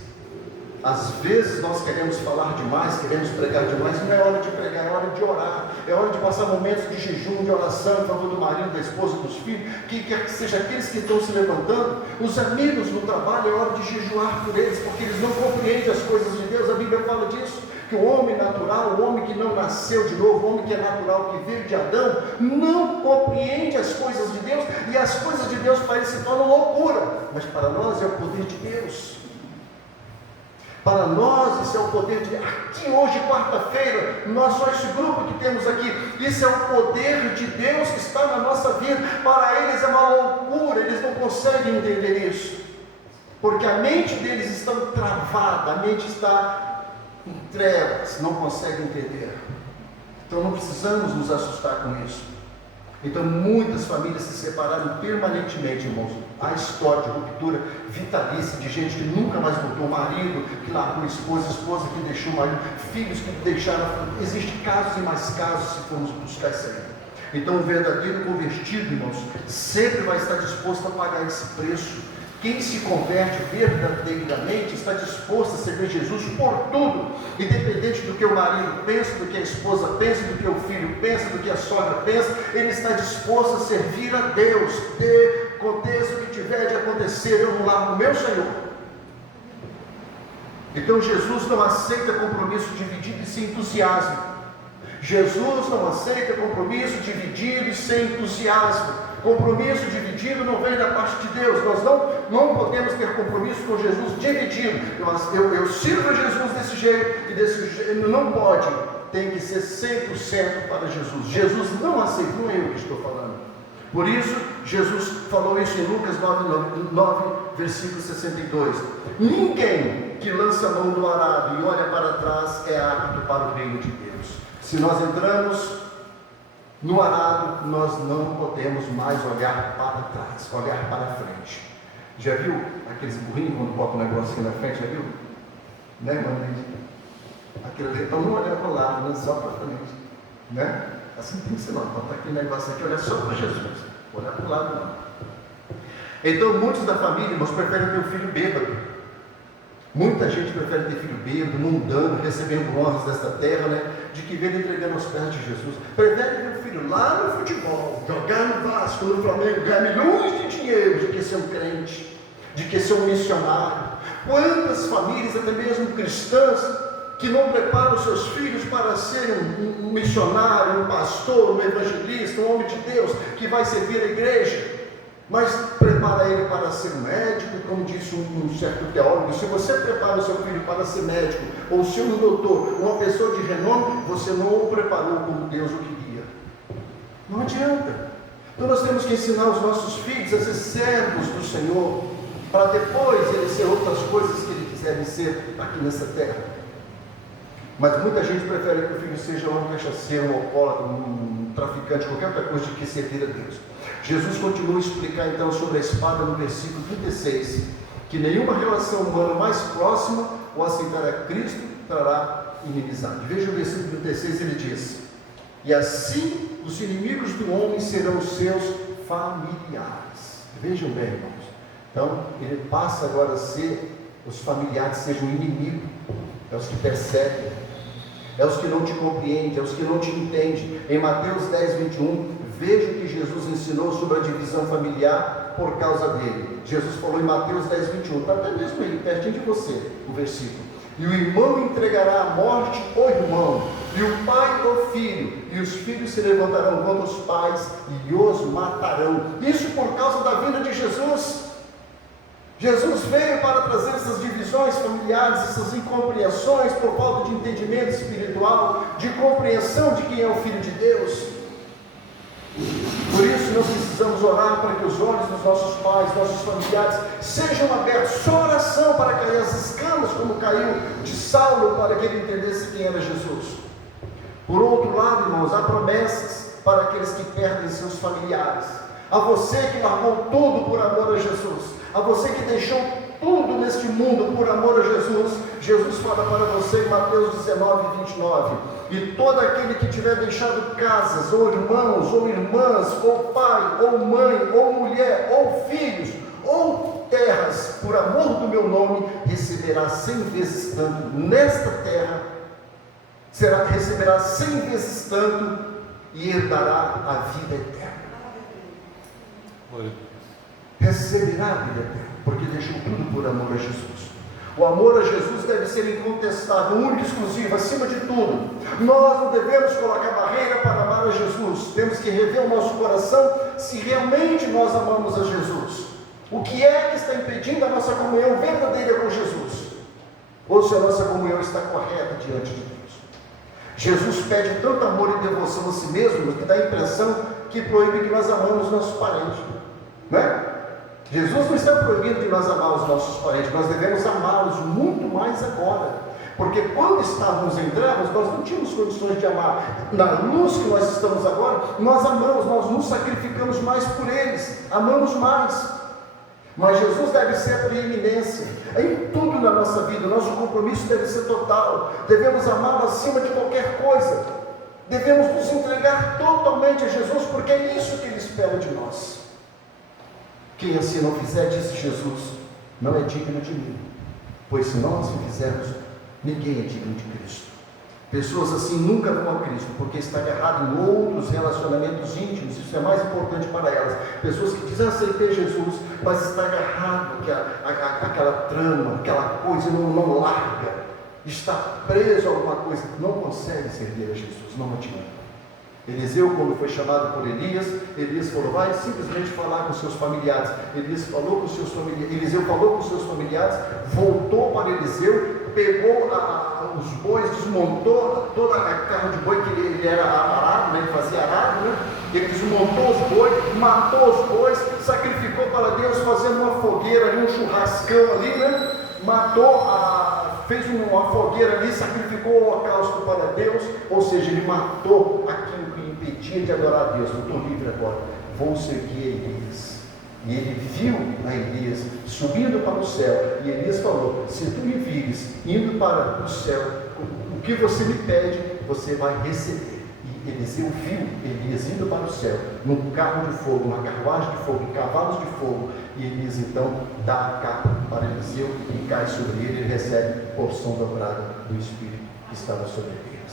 Às vezes nós queremos falar demais, queremos pregar demais. Não é hora de pregar, é hora de orar, é hora de passar momentos de jejum, de oração em favor do marido, da esposa, dos filhos, que quer que seja aqueles que estão se levantando, os amigos no trabalho, é hora de jejuar por eles, porque eles não compreendem as coisas de Deus. A Bíblia fala disso, que o homem natural, o homem que não nasceu de novo, o homem que é natural, que veio de Adão, não compreende as coisas de Deus, e as coisas de Deus para ele se tornam loucura, mas para nós é o poder de Deus. Para nós, isso é o poder de... Aqui hoje, quarta-feira, nós só esse grupo que temos aqui, isso é o poder de Deus que está na nossa vida. Para eles é uma loucura, eles não conseguem entender isso, porque a mente deles está travada, a mente está em trevas, não conseguem entender. Então não precisamos nos assustar com isso. Então muitas famílias se separaram permanentemente, irmãos. Há história de ruptura vitalícia, de gente que nunca mais voltou, marido que largou a esposa que deixou o marido, filhos que deixaram. Existem casos e mais casos se formos buscar isso aí. Então o verdadeiro convertido, irmãos, sempre vai estar disposto a pagar esse preço. Quem se converte verdadeiramente está disposto a servir Jesus por tudo, independente do que o marido pensa, do que a esposa pensa, do que o filho pensa, do que a sogra pensa. Ele está disposto a servir a Deus. Aconteça o que tiver de acontecer, eu vou lá no meu Senhor. Então Jesus não aceita compromisso dividido e sem entusiasmo. Jesus não aceita compromisso dividido e sem entusiasmo. Compromisso dividido não vem da parte de Deus. Nós não podemos ter compromisso com Jesus dividido. Eu sirvo a Jesus desse jeito e desse jeito. Não pode. Tem que ser 100% para Jesus. Jesus não aceita, não é eu que estou falando. Por isso, Jesus falou isso em Lucas 9, versículo 62. Ninguém que lança a mão do arado e olha para trás é apto para o reino de Deus. Se nós entramos no arado, nós não podemos mais olhar para trás, olhar para frente. Já viu aqueles burrinhos quando botam um negócio aqui na frente? Já viu? Né, mano? Aquilo ali, então não olhar para o lado, não só para frente. Né? Assim tem que ser, não. Então está aquele negócio aqui, olhar só para Jesus, olhar para o lado não. Então muitos da família, irmãos, preferem ter o filho bêbado. Muita gente prefere ter filho bêbado, mundano, recebendo honras desta terra, né? De que ver ele entregando aos pés de Jesus. Prefere ver o filho lá no futebol, jogar no Vasco, no Flamengo, ganhar milhões de dinheiro, de que ser um crente, de que ser um missionário. Quantas famílias, até mesmo cristãs, que não preparam os seus filhos para ser um missionário, um pastor, um evangelista, um homem de Deus, que vai servir a igreja, mas prepara ele para ser médico, como disse um certo teólogo. Se você prepara o seu filho para ser médico, ou ser um doutor, uma pessoa de renome, você não o preparou como Deus o queria. Não adianta. Então nós temos que ensinar os nossos filhos a ser servos do Senhor, para depois eles ser outras coisas que eles quiserem ser aqui nessa terra. Mas muita gente prefere que o filho seja um cachaceiro, um alcoólatra, um traficante, qualquer outra coisa, de que servir a Deus. Jesus continua a explicar então sobre a espada no versículo 36, que nenhuma relação humana mais próxima ou aceitar a Cristo trará inimizade. Veja o versículo 36, ele diz: e assim os inimigos do homem serão seus familiares. Vejam bem, irmãos. Então, ele passa agora a ser, os familiares sejam inimigos, é os que perseguem, é os que não te compreendem, é os que não te entendem. Em Mateus 10, 21, veja o que Jesus ensinou sobre a divisão familiar por causa dele. Jesus falou em Mateus 10, 21, está até mesmo aí, pertinho de você, o versículo. E o irmão entregará à morte o irmão, e o pai o filho, e os filhos se levantarão contra os pais e os matarão. Isso por causa da vinda de Jesus. Jesus veio para trazer essas divisões familiares, essas incompreensões por falta de entendimento espiritual, de compreensão de quem é o Filho de Deus. Por isso nós precisamos orar para que os olhos dos nossos pais, nossos familiares, sejam abertos. Só oração para cair as escamas, como caiu de Saulo, para que ele entendesse quem era Jesus. Por outro lado, irmãos, há promessas para aqueles que perdem seus familiares. A você que largou tudo por amor a Jesus, a você que deixou tudo neste mundo por amor a Jesus, Jesus fala para você em Mateus 19, 29, e todo aquele que tiver deixado casas, ou irmãos, ou irmãs, ou pai, ou mãe, ou mulher, ou filhos, ou terras, por amor do meu nome, receberá 100 vezes tanto nesta terra, receberá 100 vezes tanto e herdará a vida eterna. Receberá a vida eterna, porque deixou tudo por amor a Jesus. O amor a Jesus deve ser incontestável, único e exclusivo, acima de tudo. Nós não devemos colocar barreira para amar a Jesus. Temos que rever o nosso coração se realmente nós amamos a Jesus. O que é que está impedindo a nossa comunhão verdadeira com Jesus? Ou se a nossa comunhão está correta diante de Deus. Jesus pede tanto amor e devoção a si mesmo, que dá a impressão que proíbe que nós amamos nossos parentes. Não é? Jesus não está proibindo de nós amar os nossos parentes, nós devemos amá-los muito mais agora, porque quando estávamos em trevas, nós não tínhamos condições de amar. Na luz que nós estamos agora, nós amamos, nós nos sacrificamos mais por eles, amamos mais. Mas Jesus deve ser a preeminência em tudo na nossa vida. Nosso compromisso deve ser total, devemos amá-lo acima de qualquer coisa, devemos nos entregar totalmente a Jesus, porque é isso que Ele espera de nós. Quem assim não fizer, disse Jesus, não é digno de mim, pois se nós assim fizermos, ninguém é digno de Cristo. Pessoas assim nunca vão a Cristo, porque está agarrado em outros relacionamentos íntimos, isso é mais importante para elas. Pessoas que dizem aceitar Jesus, mas está agarrado àquela trama, aquela coisa, não larga, está preso a alguma coisa, não consegue servir a Jesus, não adianta. Eliseu, quando foi chamado por Elias falou, vai simplesmente falar com seus familiares. Eliseu falou com seus familiares, voltou para Eliseu, pegou os bois, desmontou toda a carro de boi, que ele era arado, né? Ele fazia arado, né? Ele desmontou os bois, matou os bois, sacrificou para Deus, fazendo uma fogueira ali, um churrascão ali, né? Fez uma fogueira ali, sacrificou o holocausto para Deus, ou seja, ele matou aquilo que impedia de adorar a Deus. Eu estou livre agora, vou seguir a Elias. E ele viu a Elias subindo para o céu, e Elias falou, se tu me vires indo para o céu, o que você me pede, você vai receber. E Eliseu viu Elias indo para o céu, num carro de fogo, uma carruagem de fogo, em cavalos de fogo. E Elias então dá a capa para Eliseu e cai sobre ele, e recebe porção dobrada do Espírito que estava sobre Elias.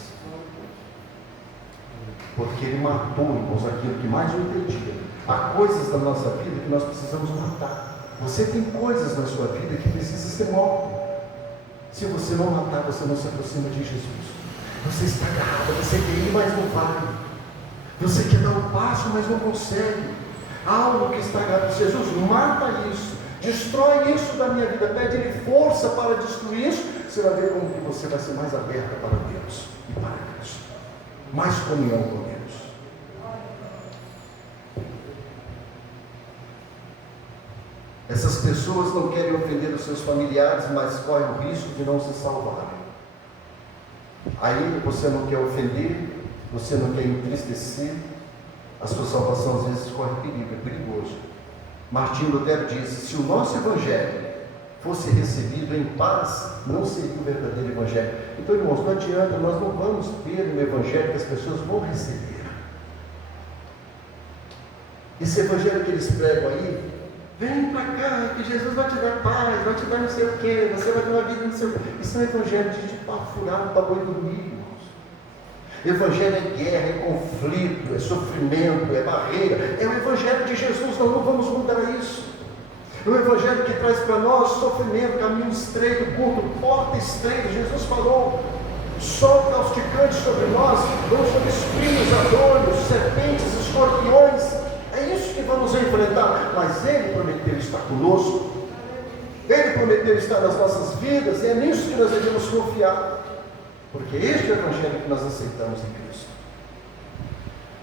Porque ele matou, irmãos, aquilo que mais o impedia. Há coisas na nossa vida que nós precisamos matar. Você tem coisas na sua vida que precisam ser mortas. Se você não matar, você não se aproxima de Jesus. Você está agarrado, você quer ir, mas não vai. Você quer dar um passo, mas não consegue. Há algo que está agarrado. Jesus, mata isso. Destrói isso da minha vida. Pede-lhe força para destruir isso. Você vai ver como que você vai ser mais aberta para Deus e para Deus. Mais comunhão com Deus. Essas pessoas não querem ofender os seus familiares, mas correm o risco de não se salvarem. Aí você não quer ofender, você não quer entristecer, a sua salvação às vezes corre perigo, é perigoso. Martinho Lutero disse: se o nosso evangelho fosse recebido em paz, não seria o verdadeiro evangelho. Então, irmãos, não adianta, nós não vamos ter um evangelho que as pessoas vão receber. Esse evangelho que eles pregam aí, vem para cá, que Jesus vai te dar paz, vai te dar não sei o quê, você vai ter uma vida não sei o quê. Isso é um evangelho de papo furado para boi dormir, irmãos. Evangelho é guerra, é conflito, é sofrimento, é barreira. É o evangelho de Jesus, nós não vamos mudar isso. É um evangelho que traz para nós sofrimento, caminho estreito, curto, porta estreita. Jesus falou: sol causticante sobre nós, vamos sobre espinhos, adolhos, serpentes, escorpiões. É isso que vamos enfrentar, mas Ele prometeu estar conosco, Ele prometeu estar nas nossas vidas, e é nisso que nós devemos confiar, porque este é o evangelho que nós aceitamos em Cristo.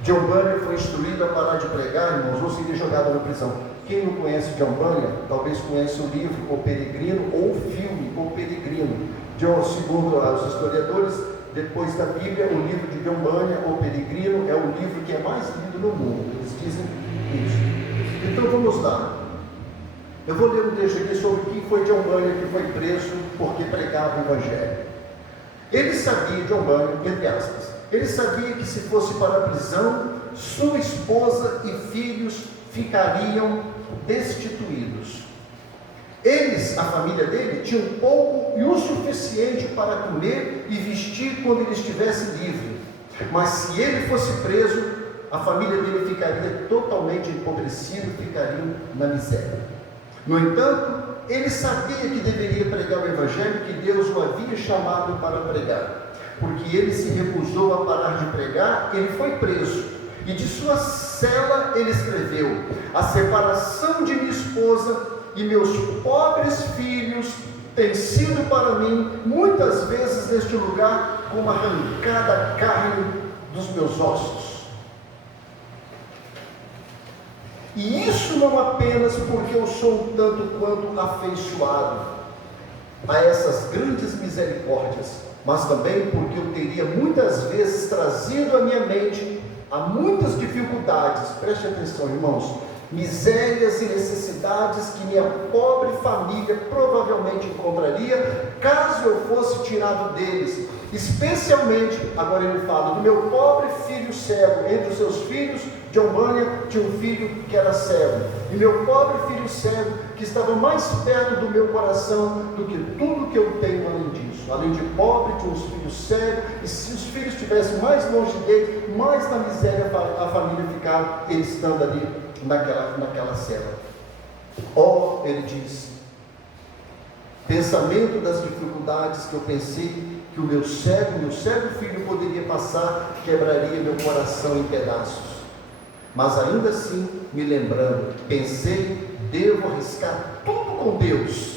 John Bunyan foi instruído a parar de pregar, irmãos, ou seria jogado na prisão. Quem não conhece John Bunyan, talvez conheça o livro O Peregrino, ou o filme O Peregrino. Segundo os historiadores, depois da Bíblia, o livro de John Bunyan, O Peregrino, é o livro que é mais lido no mundo. Eles dizem isso. Então vamos lá. Eu vou ler um texto aqui sobre quem foi John Bunyan, que foi preso porque pregava o Evangelho. Ele sabia, John Bunyan, entre aspas, ele sabia que se fosse para a prisão, sua esposa e filhos ficariam destituídos. Eles, a família dele, tinham pouco e o suficiente para comer e vestir quando ele estivesse livre. Mas se ele fosse preso, a família dele ficaria totalmente empobrecida, ficariam na miséria. No entanto, ele sabia que deveria pregar o Evangelho que Deus o havia chamado para pregar. Porque ele se recusou a parar de pregar, ele foi preso. E de sua cela ele escreveu: a separação de minha esposa e meus pobres filhos tem sido para mim, muitas vezes neste lugar, como arrancada a carne dos meus ossos. E isso não apenas porque eu sou um tanto quanto afeiçoado a essas grandes misericórdias, mas também porque eu teria muitas vezes trazido à minha mente a muitas dificuldades, preste atenção, irmãos, misérias e necessidades que minha pobre família provavelmente encontraria caso eu fosse tirado deles, especialmente, agora ele fala, do meu pobre filho cego. Entre os seus filhos, John Bunyan tinha um filho que era cego, e meu pobre filho cego, que estava mais perto do meu coração do que tudo que eu tenho além disso. Além de pobre, tinha uns filhos cegos, e se os filhos estivessem mais longe dele, mais na miséria a família ficava, ele estando ali naquela cela. Ele diz: pensamento das dificuldades que eu pensei que o meu cego filho poderia passar, quebraria meu coração em pedaços. Mas ainda assim, me lembrando, pensei, devo arriscar tudo com Deus,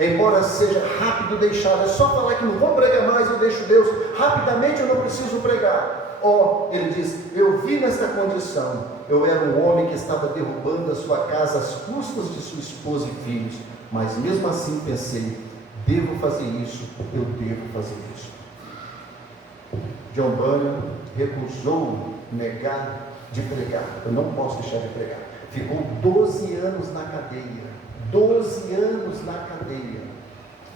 embora seja rápido deixar, é só falar que não vou pregar mais, eu deixo Deus, rapidamente eu não preciso pregar. Ele diz, eu vi nesta condição, eu era um homem que estava derrubando a sua casa às custas de sua esposa e filhos, mas mesmo assim pensei, devo fazer isso, eu devo fazer isso. John Bunyan recusou negar de pregar, eu não posso deixar de pregar. Ficou 12 anos na cadeia, 12 anos na cadeia,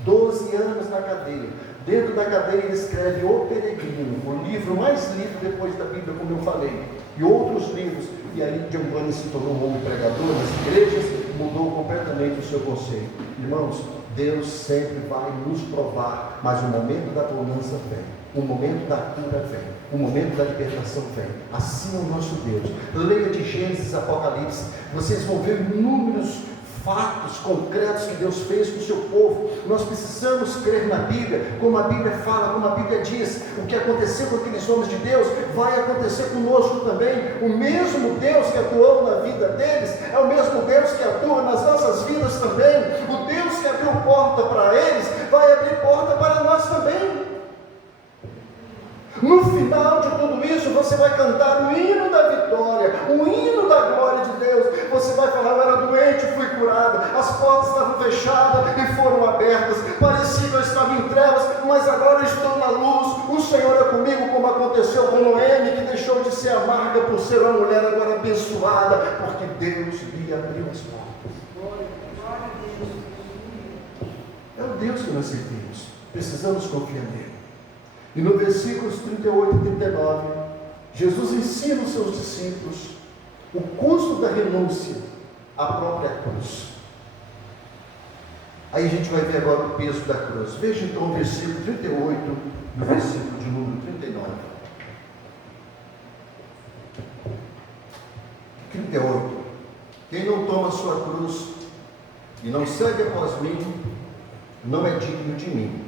12 anos na cadeia. Dentro da cadeia ele escreve O Peregrino, o livro mais lido depois da Bíblia, como eu falei, e outros livros. E aí Giovanni se tornou um homem pregador nas igrejas, mudou completamente o seu conceito. Irmãos, Deus sempre vai nos provar, mas o momento da bonança vem, o momento da cura vem, o momento da libertação vem. Assim é o nosso Deus. Leia de Gênesis, Apocalipse, vocês vão ver inúmeros fatos concretos que Deus fez com o seu povo. Nós precisamos crer na Bíblia, como a Bíblia fala, como a Bíblia diz. O que aconteceu com aqueles homens de Deus vai acontecer conosco também. O mesmo Deus que atuou na vida deles é o mesmo Deus que atua nas nossas vidas também. O Deus que abriu porta para eles vai abrir porta para nós também. No final de tudo isso, você vai cantar o hino da vitória, o hino da glória de Deus. Você vai falar: eu era doente, fui curada, as portas estavam fechadas e foram abertas, parecia que eu estava em trevas, mas agora eu estou na luz. O Senhor é comigo, como aconteceu com Noemi, que deixou de ser amarga por ser uma mulher agora abençoada, porque Deus lhe abriu as portas. É o Deus que nós servimos, precisamos confiar nele. E no versículos 38 e 39, Jesus ensina os seus discípulos o custo da renúncia à própria cruz. Aí a gente vai ver agora o peso da cruz. Veja então o versículo 38 e o versículo de número 39. 38. Quem não toma a sua cruz e não segue após mim, não é digno de mim.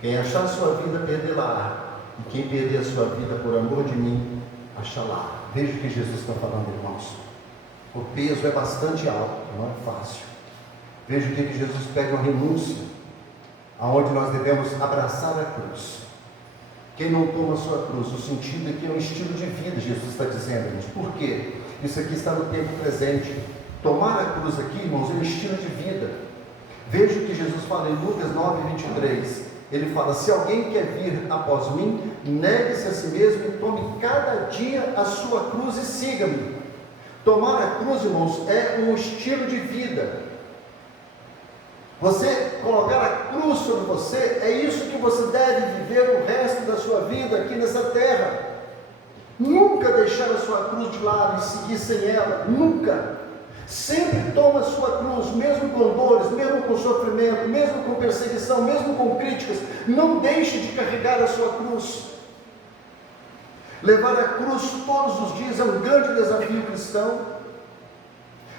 Quem achar sua vida, perdê-la-á. E quem perder a sua vida por amor de mim, achá-la. Veja o que Jesus está falando, irmãos. O peso é bastante alto, não é fácil. Veja o que Jesus pede uma renúncia, aonde nós devemos abraçar a cruz. Quem não toma a sua cruz, o sentido aqui é um estilo de vida, Jesus está dizendo, irmãos. Por quê? Isso aqui está no tempo presente. Tomar a cruz aqui, irmãos, é um estilo de vida. Veja o que Jesus fala em Lucas 9, 23. Ele fala: se alguém quer vir após mim, negue-se a si mesmo e tome cada dia a sua cruz e siga-me. Tomar a cruz, irmãos, é um estilo de vida. Você colocar a cruz sobre você, é isso que você deve viver o resto da sua vida aqui nessa terra. Nunca deixar a sua cruz de lado e seguir sem ela, nunca. Sempre toma a sua cruz, mesmo com dores, mesmo com sofrimento, mesmo com perseguição, mesmo com críticas. Não deixe de carregar a sua cruz. Levar a cruz todos os dias é um grande desafio cristão.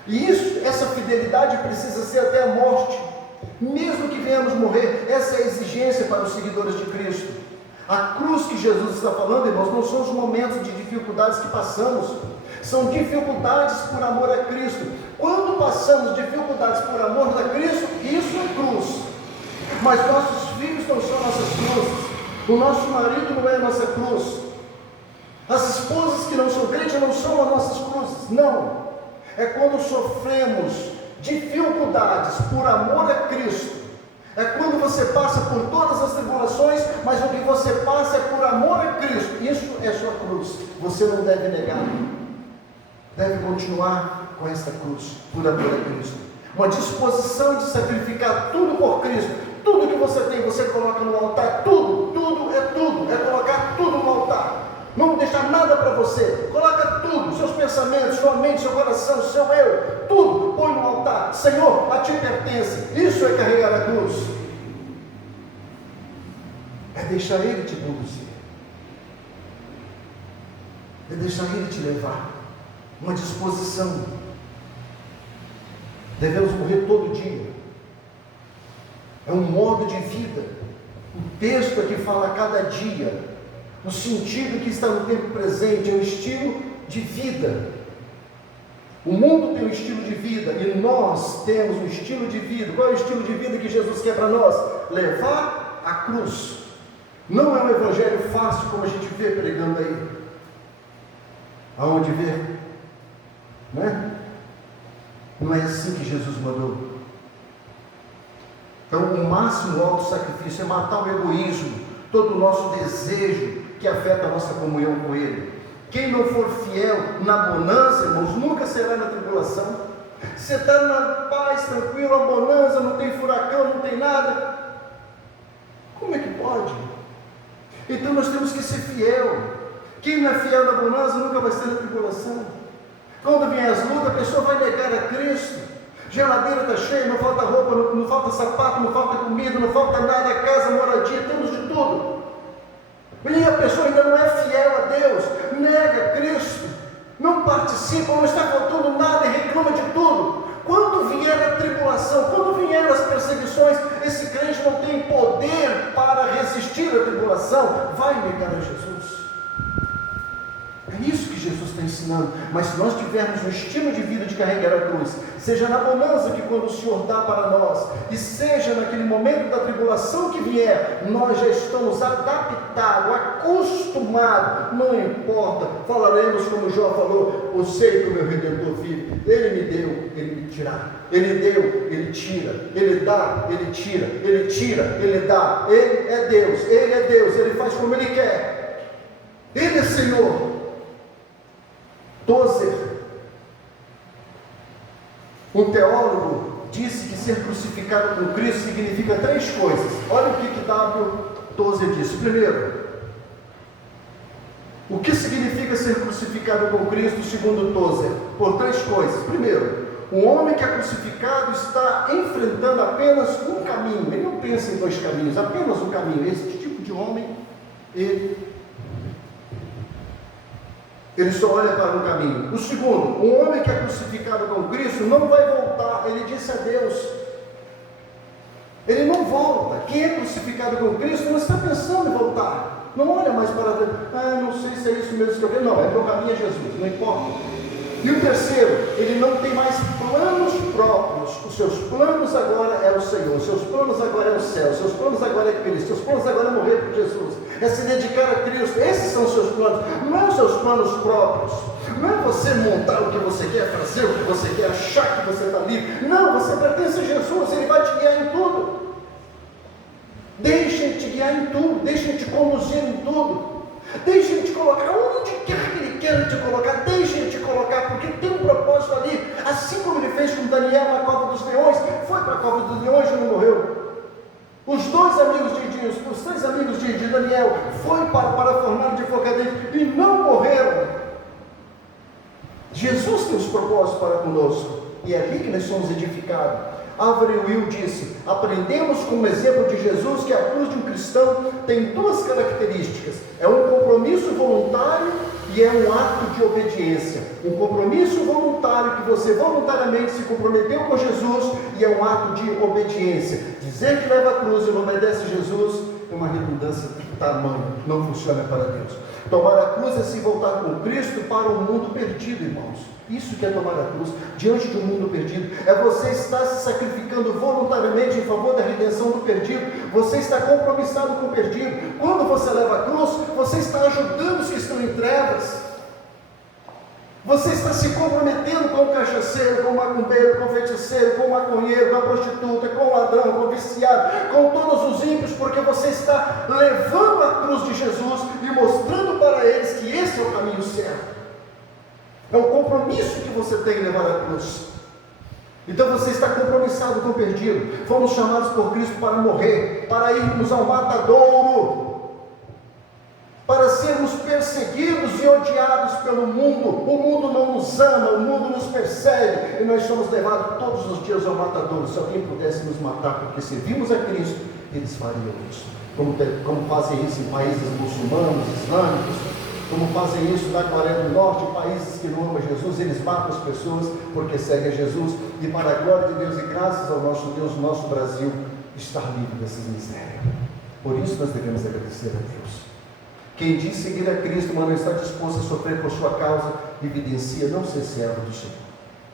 E essa fidelidade precisa ser até a morte. Mesmo que venhamos morrer, essa é a exigência para os seguidores de Cristo. A cruz que Jesus está falando, irmãos, não são os momentos de dificuldades que passamos. São dificuldades por amor a Cristo. Quando passamos dificuldades por amor a Cristo, isso é cruz. Mas nossos filhos não são nossas cruzes. O nosso marido não é a nossa cruz. As esposas que não são crentes não são as nossas cruzes. Não. É quando sofremos dificuldades por amor a Cristo. É quando você passa por todas as tribulações, mas o que você passa é por amor a Cristo. Isso é sua cruz. Você não deve negar. Deve continuar com essa cruz, por amor a Cristo. Uma disposição de sacrificar tudo por Cristo. Tudo que você tem, você coloca no altar. Tudo é colocar tudo no altar. Não deixar nada para você. Coloca tudo, seus pensamentos, sua mente, seu coração, seu eu. Tudo põe no altar. Senhor, a ti pertence. Isso é carregar a cruz. É deixar Ele te conduzir. É deixar Ele te levar. Uma disposição. Devemos morrer todo dia. É um modo de vida. O texto aqui fala cada dia. O sentido que está no tempo presente é um estilo de vida. O mundo tem um estilo de vida e nós temos um estilo de vida. Qual é o estilo de vida que Jesus quer para nós? Levar a cruz. Não é um evangelho fácil como a gente vê pregando aí. Aonde vê? Não é? Não é assim que Jesus mandou. Então o máximo auto-sacrifício é matar o egoísmo, todo o nosso desejo que afeta a nossa comunhão com Ele. Quem não for fiel na bonança, irmãos, nunca será na tribulação. Você está na paz, tranquilo, na bonança, não tem furacão, não tem nada. Como é que pode? pode. Então nós temos que ser fiel. Quem não é fiel na bonança nunca vai ser na tribulação. Quando vier as lutas, a pessoa vai negar a Cristo. Geladeira está cheia, não falta roupa, não falta sapato, não falta comida, não falta nada, casa, moradia, temos de tudo. E a pessoa ainda não é fiel a Deus, nega Cristo, não participa, não está faltando nada e reclama de tudo. Quando vier a tribulação, quando vier as perseguições, esse crente não tem poder para resistir à tribulação, vai negar a Jesus. É isso que Jesus está ensinando. Mas se nós tivermos um estilo de vida de carregar a cruz, seja na bonança que quando o Senhor dá para nós, e seja naquele momento da tribulação que vier, nós já estamos adaptados, acostumados, não importa, falaremos como Jó falou: eu sei que o meu Redentor vive, Ele me deu, Ele me tirará, Ele deu, Ele tira, Ele dá, Ele tira, Ele tira, Ele dá, Ele é Deus, Ele faz como Ele quer, Ele é Senhor. Tozer, um teólogo, disse que ser crucificado com Cristo significa 3 coisas. Olha o que W. Tozer disse. Primeiro, o que significa ser crucificado com Cristo, segundo Tozer? Por 3 coisas. Primeiro, o homem que é crucificado está enfrentando apenas um caminho. Ele não pensa em 2 caminhos, apenas um caminho. Esse tipo de homem, ele só olha para um caminho. O segundo, o homem que é crucificado com Cristo não vai voltar. Ele disse a Deus, ele não volta. Quem é crucificado com Cristo não está pensando em voltar. Não olha mais para Deus. Não sei se é isso mesmo que eu quero. Não, meu caminho é Jesus, não importa. E o terceiro, ele não tem mais planos próprios. Os seus planos agora é o Senhor, os seus planos agora é o céu, os seus planos agora é Cristo, os seus planos agora é morrer por Jesus, é se dedicar a Cristo. Esses são os seus planos, não é os seus planos próprios, não é você montar o que você quer fazer, o que você quer, achar que você está livre. Não, você pertence a Jesus, Ele vai te guiar em tudo. Deixa Ele te guiar em tudo, deixa Ele te conduzir em tudo. Deixa Ele te colocar onde quer que Ele queira te colocar, deixa Ele te colocar, porque tem um propósito ali. Assim como Ele fez com Daniel na cova dos leões, foi para a cova dos leões e não morreu. Os 3 amigos de Daniel foi para a fornalha de fogo ardente e não morreram. Jesus tem os propósitos para conosco, e é ali que nós somos edificados. Avril Will disse: aprendemos com o exemplo de Jesus que a cruz de um cristão tem 2 características: é um compromisso voluntário e é um ato de obediência. Um compromisso voluntário, que você voluntariamente se comprometeu com Jesus, e é um ato de obediência. Dizer que leva a cruz e não obedece a Jesus é uma redundância de tamanho, não funciona para Deus. Tomar a cruz é se voltar com Cristo para um mundo perdido, irmãos. Isso que é tomar a cruz, diante de um mundo perdido. É você estar se sacrificando voluntariamente em favor da redenção do perdido. Você está compromissado com o perdido. Quando você leva a cruz, você está ajudando os que estão em trevas. Você está se comprometendo com o cachaceiro, com o macumbeiro, com o feiticeiro, com o maconheiro, com a prostituta, com o ladrão, com o viciado, com todos os ímpios, porque você está levando a cruz de Jesus e mostrando para eles que esse é o caminho certo. É um compromisso que você tem em levar a cruz. Então você está compromissado com o perdido. Fomos chamados por Cristo para morrer, para irmos ao matadouro, para sermos perseguidos e odiados pelo mundo. O mundo não nos ama, o mundo nos persegue, e nós somos levados todos os dias ao matadouro. Se alguém pudesse nos matar porque servimos a Cristo, eles fariam isso, como fazem isso em países muçulmanos, islâmicos, como fazem isso na Coreia do Norte, países que não amam Jesus. Eles matam as pessoas porque seguem a Jesus, e para a glória de Deus e graças ao nosso Deus, o nosso Brasil está livre dessas misérias. Por isso nós devemos agradecer a Deus. Quem diz seguir a Cristo, mas não está disposto a sofrer por sua causa, evidencia não ser servo do Senhor.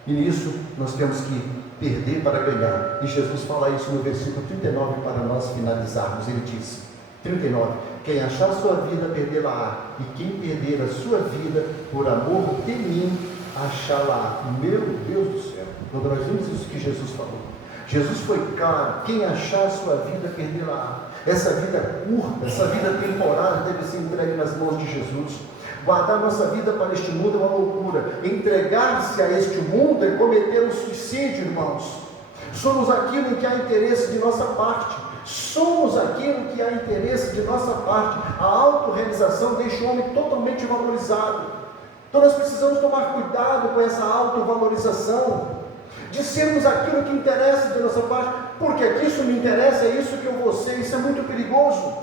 E nisso nós temos que perder para ganhar. E Jesus fala isso no versículo 39 para nós finalizarmos. Ele diz, 39, quem achar sua vida, perdê-la-á, e quem perder a sua vida por amor de mim, achá-la. Meu Deus do céu, quando nós vimos isso que Jesus falou, Jesus foi claro: quem achar sua vida, perdê-la-á. Essa vida curta, essa vida temporária deve ser entregue nas mãos de Jesus. Guardar nossa vida para este mundo é uma loucura. Entregar-se a este mundo é cometer um suicídio, irmãos. Somos aquilo em que há interesse de nossa parte. Somos aquilo que há interesse de nossa parte. A autorrealização deixa o homem totalmente valorizado. Então nós precisamos tomar cuidado com essa autovalorização, de sermos aquilo que interessa de nossa parte, porque aqui isso me interessa, é isso que eu vou ser. Isso é muito perigoso.